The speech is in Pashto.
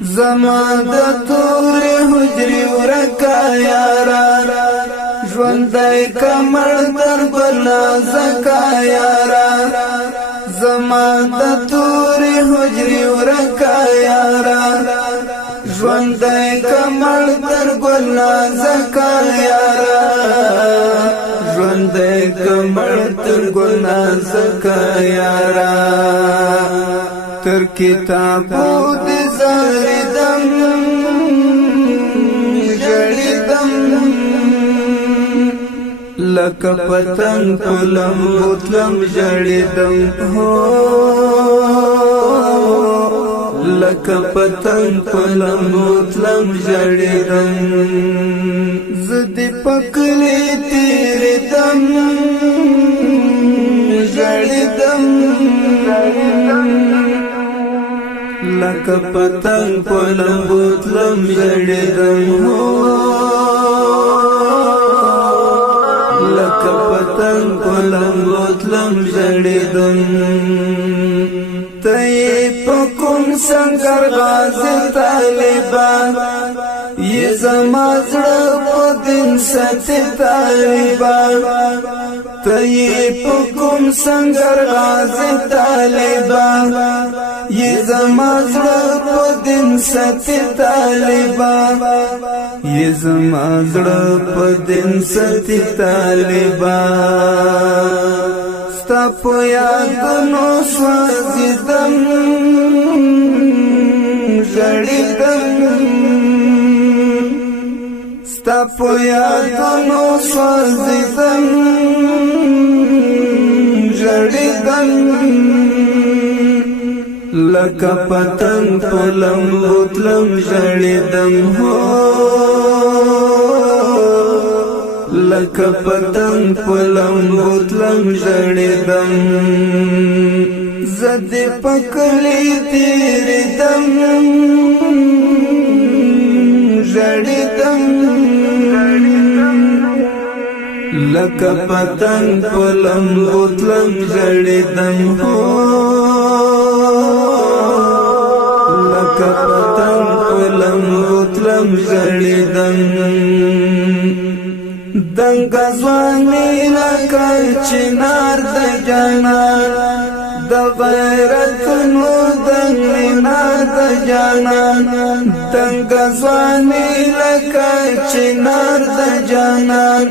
زما د تور حجري ورکا یارا ژوندۍ کمر در بلا زکا یارا زما د تور حجري ورکا یارا ژوندۍ کمر در بلا زکا یارا ژوندۍ کمر در بلا زکا یارا تر کتابو د زاریدم جړیدم لکه پتنګ پلم بوتلم جړیدم هو لکه پتنګ پلم بوتلم جړیدم زدی پکلی تیریدم جړیدم لکه پتنګ پلم بوتلم جړیدم لکه پتنګ پلم بوتلم جړیدم ته په کوم سنگر غازی طالبان یې زما زړه په دین ساتي طالبان ته په کوم سنگر غازی طالبان یې زما زړه په دین ساتي طالبان یې زما زړه په دین ساتي طالبان ستا په یادونو سوځیدم ژړیدم ستا په یادونو سوځیدم ژړیدم لکه پتنګ پلم بوتلم ژړیدم لکه پتنګ پلم بوتلم ژړیدم زدی پکلی تیریدم ژړیدم لکه پتنګ پلم بوتلم ژړیدم لکه پتنګ پلم بوتلم ژړیدم دنګ ځواني لکه چنار د جانان د غیرت نو دنګنا د جانان دنګ ځواني لکه چنار د جانان